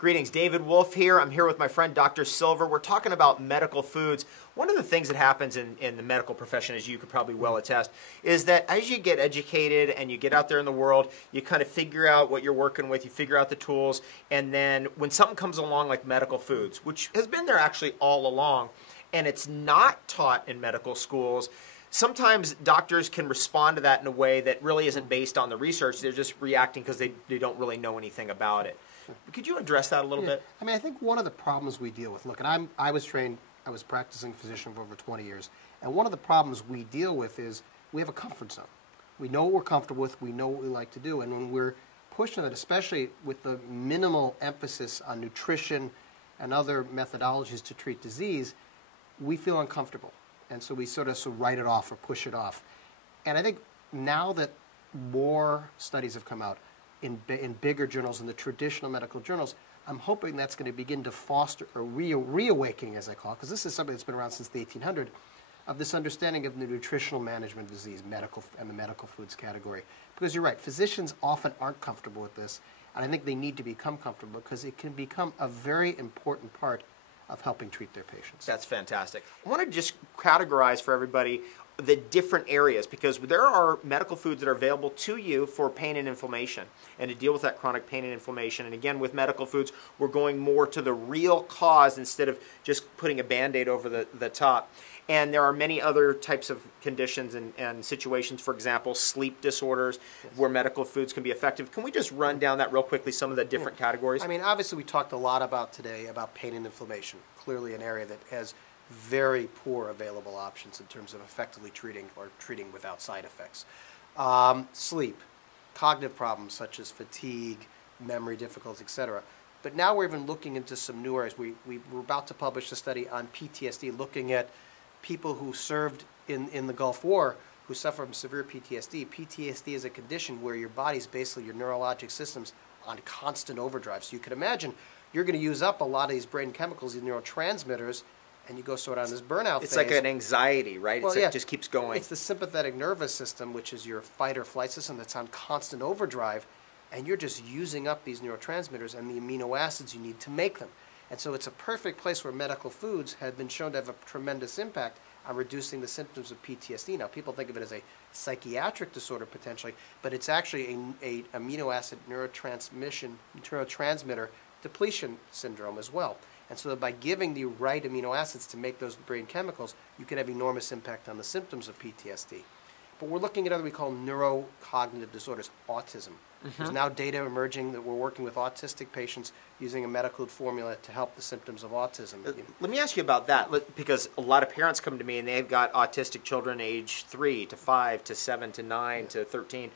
Greetings, David Wolfe here. I'm here with my friend Dr. Silver. We're talking about medical foods. One of the things that happens in the medical profession, as you could probably well attest, is that as you get educated and you get out there in the world, you kind of figure out what you're working with, you figure out the tools, and then when something comes along like medical foods, which has been there actually all along, and it's not taught in medical schools, sometimes doctors can respond to that in a way that really isn't based on the research. They're just reacting because they don't really know anything about it. Could you address that a little bit? I mean, I think one of the problems we deal with, look, and I was practicing physician for over 20 years, and one of the problems we deal with is we have a comfort zone. We know what we're comfortable with, we know what we like to do, and when we're pushing it, especially with the minimal emphasis on nutrition and other methodologies to treat disease, we feel uncomfortable. And so we sort of write it off or push it off. And I think now that more studies have come out, in bigger journals, in the traditional medical journals, I'm hoping that's going to begin to foster a reawakening, as I call it, because this is something that's been around since the 1800s, of this understanding of the nutritional management of disease, and the medical foods category. Because you're right, physicians often aren't comfortable with this, and I think they need to become comfortable because it can become a very important part of helping treat their patients. That's fantastic. I want to just categorize for everybody the different areas, because there are medical foods that are available to you for pain and inflammation and to deal with that chronic pain and inflammation. And again, with medical foods, we're going more to the real cause instead of just putting a Band-Aid over the top. And there are many other types of conditions and situations, for example, sleep disorders, where medical foods can be effective. Can we just run down that real quickly, some of the different categories? I mean, obviously we talked a lot about today about pain and inflammation, clearly an area that has very poor available options in terms of effectively treating or treating without side effects. Sleep, cognitive problems such as fatigue, memory difficulties, etc. But now we're even looking into some new areas. We're about to publish a study on PTSD, looking at people who served in the Gulf War who suffer from severe PTSD. PTSD is a condition where your body's basically your neurologic system's on constant overdrive. So you can imagine you're going to use up a lot of these brain chemicals, these neurotransmitters, and you go sort of on this burnout phase. It's like an anxiety, right? Well, It just keeps going. It's the sympathetic nervous system, which is your fight or flight system that's on constant overdrive, and you're just using up these neurotransmitters and the amino acids you need to make them. And so it's a perfect place where medical foods have been shown to have a tremendous impact on reducing the symptoms of PTSD. Now, people think of it as a psychiatric disorder potentially, but it's actually a amino acid neurotransmitter depletion syndrome as well. And so by giving the right amino acids to make those brain chemicals, you can have enormous impact on the symptoms of PTSD. But we're looking at other we call neurocognitive disorders, autism. There's now data emerging that we're working with autistic patients using a medical formula to help the symptoms of autism. Let me ask you about that, because a lot of parents come to me and they've got autistic children age 3 to 5 to 7 to 9 to 13.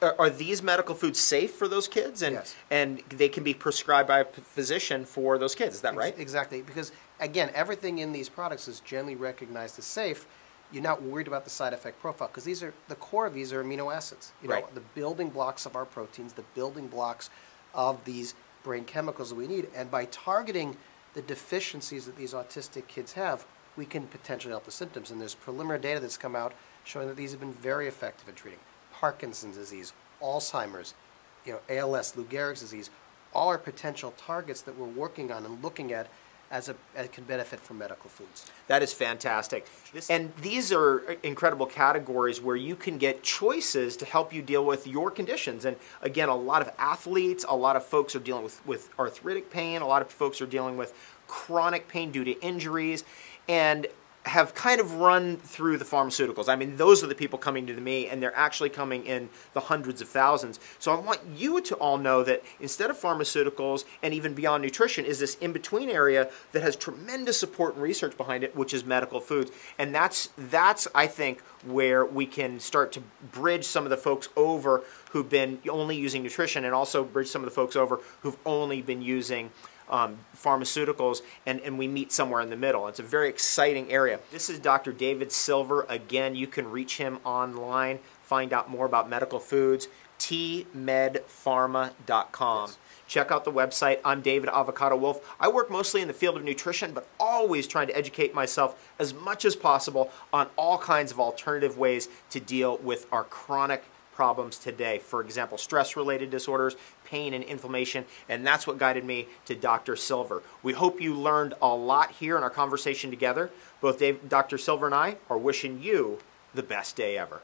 Are these medical foods safe for those kids? And, yes. And they can be prescribed by a physician for those kids, is that right? Exactly, because again, everything in these products is generally recognized as safe. You're not worried about the side effect profile, because the core of these are amino acids. You know, the building blocks of our proteins, the building blocks of these brain chemicals that we need. And by targeting the deficiencies that these autistic kids have, we can potentially help the symptoms. And there's preliminary data that's come out showing that these have been very effective in treating Parkinson's disease, Alzheimer's, ALS, Lou Gehrig's disease. All are potential targets that we're working on and looking at as can benefit from medical foods. That is fantastic. And these are incredible categories where you can get choices to help you deal with your conditions. And again, a lot of athletes, a lot of folks are dealing with arthritic pain, a lot of folks are dealing with chronic pain due to injuries, and have kind of run through the pharmaceuticals. I mean, those are the people coming to me, and they're actually coming in the hundreds of thousands. So I want you to all know that instead of pharmaceuticals and even beyond nutrition is this in-between area that has tremendous support and research behind it, which is medical foods. And that's I think, where we can start to bridge some of the folks over who've been only using nutrition, and also bridge some of the folks over who've only been using pharmaceuticals, and we meet somewhere in the middle. It's a very exciting area. This is Dr. David Silver. Again, you can reach him online, find out more about medical foods, tmedpharma.com. Yes. Check out the website. I'm David Avocado Wolfe. I work mostly in the field of nutrition, but always trying to educate myself as much as possible on all kinds of alternative ways to deal with our chronic problems today. For example, stress-related disorders, pain and inflammation, and that's what guided me to Dr. Silver. We hope you learned a lot here in our conversation together. Both Dr. Silver and I are wishing you the best day ever.